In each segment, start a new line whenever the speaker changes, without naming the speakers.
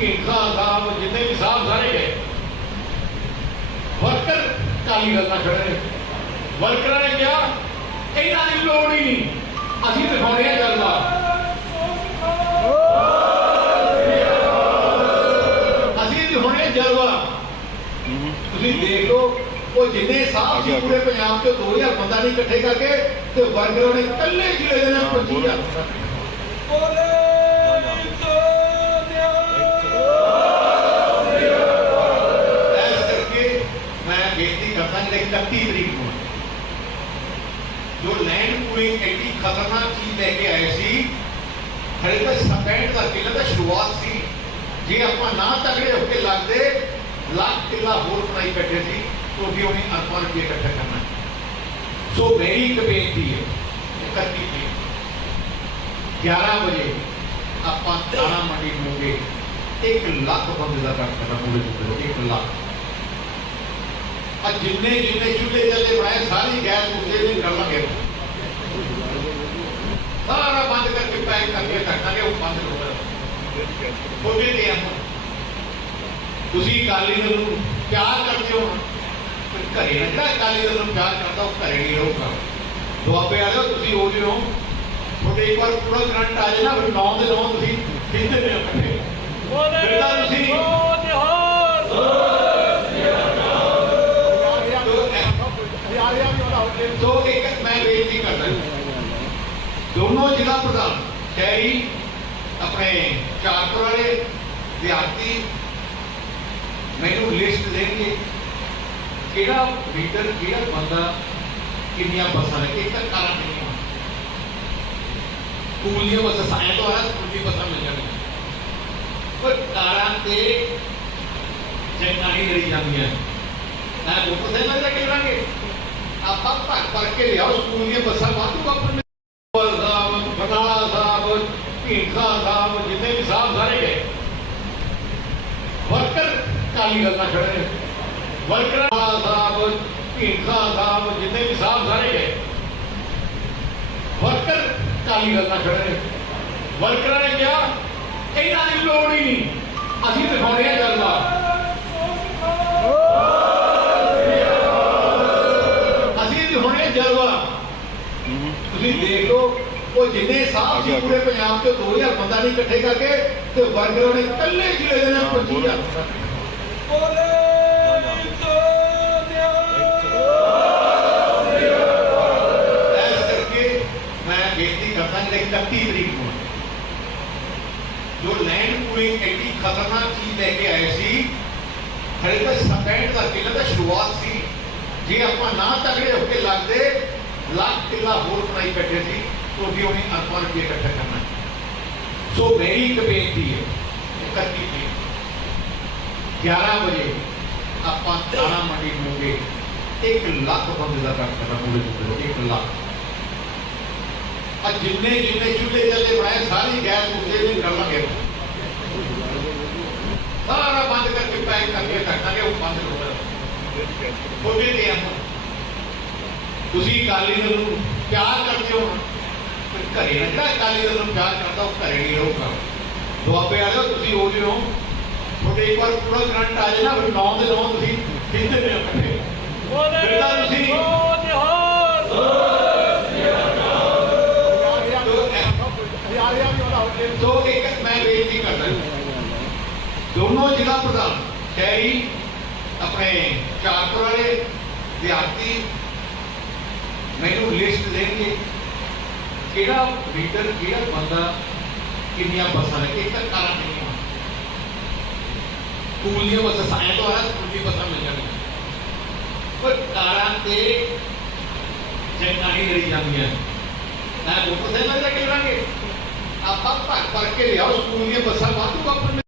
ਢੀਂਡਸਾ ਸਾਹਿਬ ਜਿੰਨੇ ਵੀ ਸਾਹਿਬ ਸਾਰੇ ਗਏ। ਵਰਕਰ ਕਾਲੀ ਗੱਲ ਖੜੇ ਨੇ। ਵਰਕਰਾਂ ਨੇ ਕਿਹਾ, ਇਹਨਾਂ ਦੀ ਲੋੜ ਹੀ ਨਹੀਂ। ਅਸੀਂ ਦਿਖਾਉਣੇ ਆ ਜਲਵਾ ਅਸੀਂ ਦਿਖਾਉਣੇ ਜਲਵਾ। ਤੁਸੀਂ ਦੇਖ ਲਓ, ਉਹ ਜਿੰਨੇ ਸਾਹਿਬ ਸੀ ਪੂਰੇ ਪੰਜਾਬ ਚੋਂ 2000 ਬੰਦਾ ਨਹੀਂ ਇਕੱਠੇ ਕਰਕੇ ਤੇ ਵਰਕਰਾਂ ਨੇ ਇਕੱਲੇ ਜਿਹੜੇ ਦੇ ਨਾਲ 25000 ਇਸ ਬੇਨਤੀ 31 ਤਰੀਕ ਨੂੰ। ਜੋ ਲੈਂਡ ਪੂਲਿੰਗ ਐਡੀ ਖਤਰਨਾਕ ਚੀਜ਼ ਲੈ ਕੇ ਆਏ ਸੀ ਹਰੇ ਤਾਂ ਸਪੈਂਡ ਦਾ ਕਿਲਾ ਦਾ ਸ਼ੁਰੂਆਤ ਸੀ। ਜੇ ਆਪਾਂ ਨਾ ਤਗੜੇ ਹੋ ਕੇ ਲੱਗਦੇ, ਲੱਖ ਕਿਲਾ ਹੋਰ ਬਣਾਈ ਬੈਠੇ ਸੀ ਕਿਉਂਕਿ ਉਹਨੇ ਅਰਬਾਂ ਰੁਪਏ ਇਕੱਠਾ ਕਰਨਾ। ਸੋ ਮੇਰੀ ਇੱਕ ਬੇਨਤੀ ਹੈ 31 ਤਰੀਕ 11 ਵਜੇ ਆਪਾਂ ਦਾਣਾ ਮੰਡੀ ਹੋਗੇ 1 ਲੱਖ ਬੰਦੇ ਦਾ ਕੰਮ ਕਰਨਾ ਪੂਰੇ ਦੁੱਧ 1 ਲੱਖ। ਆ ਜਿੰਨੇ ਜਿੰਨੇ ਚੁੱਲ੍ਹੇ ਚੱਲੇ ਬਣਾਏ ਸਾਰੀ ਗੈਸ ਉਸੇ ਦਿਨ ਕਰ ਲਾਂਗੇ ਸਾਰਾ ਬੰਦ ਕਰਕੇ ਪੈਕ ਕਰਕੇ ਰੱਖਾਂਗੇ, ਉਹ ਬੰਦ ਹੋ ਗਿਆ ਬੋਲੇ ਤੇ ਆਪਾਂ ਤੁਸੀਂ ਅਕਾਲੀ ਦਲ ਨੂੰ ਪਿਆਰ ਕਰਦੇ ਹੋ? ਘਰੇ ਨਾ ਜਿਹੜਾ ਕਾਲੀ ਦਲ ਨੂੰ ਪਿਆਰ ਕਰਦਾ, ਉਹ ਘਰੇ ਨਹੀਂ ਰਹੂਗਾ। ਦੁਆਬੇ ਵਾਲਿਓ, ਤੁਸੀਂ ਉਹ ਜਿਹੋ ਤੁਹਾਡੇ ਇੱਕ ਵਾਰ ਪੂਰਾ ਕਰੰਟ ਆ ਜਾਏ ਨਾ, ਫਿਰ 9 ਦੇ 9 ਤੁਸੀਂ ਖਿੱਚਦੇ ਨੇ ਸੋ ਇੱਕ ਮੈਂ ਬੇਨਤੀ ਕਰਦਾ ਦੋਨੋਂ ਜ਼ਿਲ੍ਹਾ ਪ੍ਰਧਾਨ, ਸ਼ਹਿਰੀ, ਆਪਣੇ ਚਾਰਪੁਰ ਵਾਲੇ ਵਿਦਿਆਰਥੀ ਮੈਨੂੰ ਲਿਸਟ ਦੇਣਗੇ ਕਿਹੜਾ ਲੀਡਰ ਕਿਹੜਾ ਬੰਦਾ, ਕਿੰਨੀਆਂ ਬੱਸਾਂ ਲੈ ਕੇ ਇੱਕ ਕਾਰਨ ਨਹੀਂ ਸਕੂਲ ਦੀਆਂ ਬੱਸਾਂ ਸਾਇਆਂ ਤੋਂ ਆ ਸਕੂਲ ਦੀ ਬੱਸਾਂ ਮਿਲ ਜਾਣਗੀਆਂ ਪਰ ਕਾਰਾਂ ਤੇ ਜੰਗਾਂ ਨਹੀਂ ਲੜੀ ਜਾਂਦੀਆਂ। ਮੈਂ ਗੁਰਪ੍ਰੀਤ ਸਿੰਘ ਨਾਲ ਕਿ ਆਪਾਂ ਭਰ ਭਰ ਕੇ ਲਿਆਓ, ਸਕੂਲ ਦੀਆਂ ਬੱਸਾਂ ਵਾਧੂ ਵਾਪਰਨੇ ਸਾਹਿਬ ਬਟਾਲਾ ਸਾਹਿਬ ਢੀਂਡਸਾ ਸਾਹਿਬ ਜਿੰਨੇ ਵੀ ਸਾਹਿਬ ਸਾਰੇ ਗਏ। ਵਰਕਰ ਕਾਲੀ ਗੱਲਾਂ ਨਾਲ ਵਰਕਰ ਸਾਹਿਬ ਢੀਂਡਸਾ ਸਾਹਿਬ ਜਿੰਨੇ ਵੀ ਸਾਹਿਬ ਸਾਰੇ ਗਏ। ਵਰਕਰ ਕਾਲੀ ਗੱਲ ਨਾਲ ਵਰਕਰਾਂ ਨੇ ਕਿਹਾ, ਇਹਨਾਂ ਦੀ ਲੋੜ ਹੀ ਨਹੀਂ। ਅਸੀਂ ਦਿਖਾਉਣੇ ਆ ਗੱਲਾਂ ਦਿਖਾਉਣੇ ਆ ਜਲਵਾ ਤੁਸੀਂ ਦੇਖ ਲਓ ਉਹ ਜਿੰਨੇ ਸਾਹਿਬ ਸੀ ਪੂਰੇ ਪੰਜਾਬ ਚੋਂ 2000 ਬੰਦਾ ਨਹੀਂ ਇਕੱਠੇ ਕਰਕੇ ਤੇ ਵਰਕਰਾਂ ਨੇ ਇਕੱਲੇ ਜਿਹੜੇ ਦੇ ਨਾਲ 25000 ਇਸ ਕਰਕੇ ਮੈਂ ਬੇਨਤੀ ਕਰਦਾ ਕਿ 31 ਤਰੀਕ ਨੂੰ ਜੋ ਲੈਂਡ ਪੂਲਿੰਗ ਐਡੀ ਖਤਰਨਾਕ ਚੀਜ਼ ਲੈ ਕੇ ਆਏ ਸੀ ਹਰੇ ਤਾਂ ਸਪੈਂਡ ਦਾ ਕਿਲਾ ਦਾ ਸ਼ੁਰੂਆਤ ਸੀ ਜੇ ਆਪਾਂ ਨਾ ਤਗੜੇ ਹੋ ਕੇ ਲੱਗਦੇ ਲੱਖ ਕਿਲਾ ਹੋਰ ਬਣਾਈ ਬੈਠੇ ਸੀ ਕਿਉਂਕਿ ਉਹਨੇ ਅਰਬਾਂ ਰੁਪਏ ਇਕੱਠਾ ਕਰਨਾ ਸੋ ਮੇਰੀ ਇੱਕ ਬੇਨਤੀ ਹੈ 31 ਤਰੀਕ 11 ਵਜੇ ਆਪਾਂ ਦਾਣਾ ਮੰਡੀ ਹੋਗੇ 1 ਲੱਖ ਬੰਦੇ ਦਾ ਕੰਮ ਕਰਨਾ ਪੂਰੇ ਦੁੱਧ 1 ਲੱਖ ਆ ਜਿੰਨੇ ਜਿੰਨੇ ਚੁੱਲ੍ਹੇ ਚੱਲੇ ਬਣਾਏ ਸਾਰੀ ਗੈਸ ਉਸੇ ਦਿਨ ਕਰ ਲਾਂਗੇ ਸਾਰਾ ਬੰਦ ਕਰਕੇ ਪੈਕ ਕਰਕੇ ਰੱਖਾਂਗੇ ਉਹ ਬੰਦ ਹੋ ਗਿਆ ਬੋਲੇ ਤੇ ਆਪਾਂ ਤੁਸੀਂ ਕਾਲੀ ਦਲ ਨੂੰ ਪਿਆਰ ਕਰਦੇ ਹੋ। ਪਰ ਘਰੇ ਨਾ ਜਿਹੜਾ ਕਾਲੀ ਦਲ ਨੂੰ ਪਿਆਰ ਕਰਦਾ ਉਹ ਘਰੇ ਨਹੀਂ ਰਹੂਗਾ। ਦੁਆਬੇ ਵਾਲਿਓ ਤੁਸੀਂ ਉਹ ਜਿਹੋ ਤੁਹਾਡੇ ਇੱਕ ਵਾਰ ਪੂਰਾ ਕਰੰਟ ਆ ਜਾਏ ਨਾ ਫਿਰ 9 ਦੇ 9 ਤੁਸੀਂ ਖਿੱਚਦੇ ਨੇ ਇਕੱਠੇ। ਬੇਟਾ ਤੁਸੀਂ ਸੋ ਇੱਕ ਮੈਂ ਬੇਨਤੀ ਕਰਦਾ ਦੋਨੋਂ ਜ਼ਿਲ੍ਹਾ ਪ੍ਰਧਾਨ ਸ਼ਹਿਰੀ ਆਪਣੇ ਚਾਰਪੁਰ ਵਾਲੇ ਵਿਦਿਆਰਥੀ ਮੈਨੂੰ ਲਿਸਟ ਦੇਣਗੇ ਕਿਹੜਾ ਲੀਡਰ ਕਿਹੜਾ ਬੰਦਾ ਕਿੰਨੀਆਂ ਬੱਸਾਂ ਲੈ ਕੇ ਇੱਕ ਕਾਰਨ ਨਹੀਂ ਹੈ ਸਕੂਲ ਦੀਆਂ ਬੱਸਾਂ ਸਾਇਆਂ ਤੋਂ ਆ ਸਕੂਲ ਦੀ ਬੱਸਾਂ ਮਿਲ ਜਾਣਗੀਆਂ ਪਰ ਕਾਰਾਂ ਤੇ ਜੰਗਾਂ ਨਹੀਂ ਲੜੀ ਜਾਂਦੀਆਂ। ਮੈਂ ਮੋਟਰਸਾਈਕਲ ਸਿੰਘ ਨਾਲ ਕਿ ਆਪਾਂ ਭਰ ਭਰ ਕੇ ਲਿਆਓ ਸਕੂਲ ਦੀਆਂ ਬੱਸਾਂ ਵਾਧੂ ਵਾਪਰਨੇ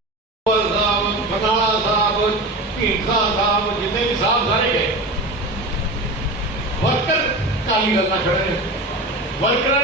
ਸਾਹਿਬ ਸਾਹਿਬ ਜਿੰਨੇ ਵੀ ਸਾਹਿਬ ਸਾਰੇ ਗਏ। ਵਰਕਰ ਕਾਲੀ ਗੱਲ ਨਾਲ ਖੜੇ ਨੇ। ਵਰਕਰਾਂ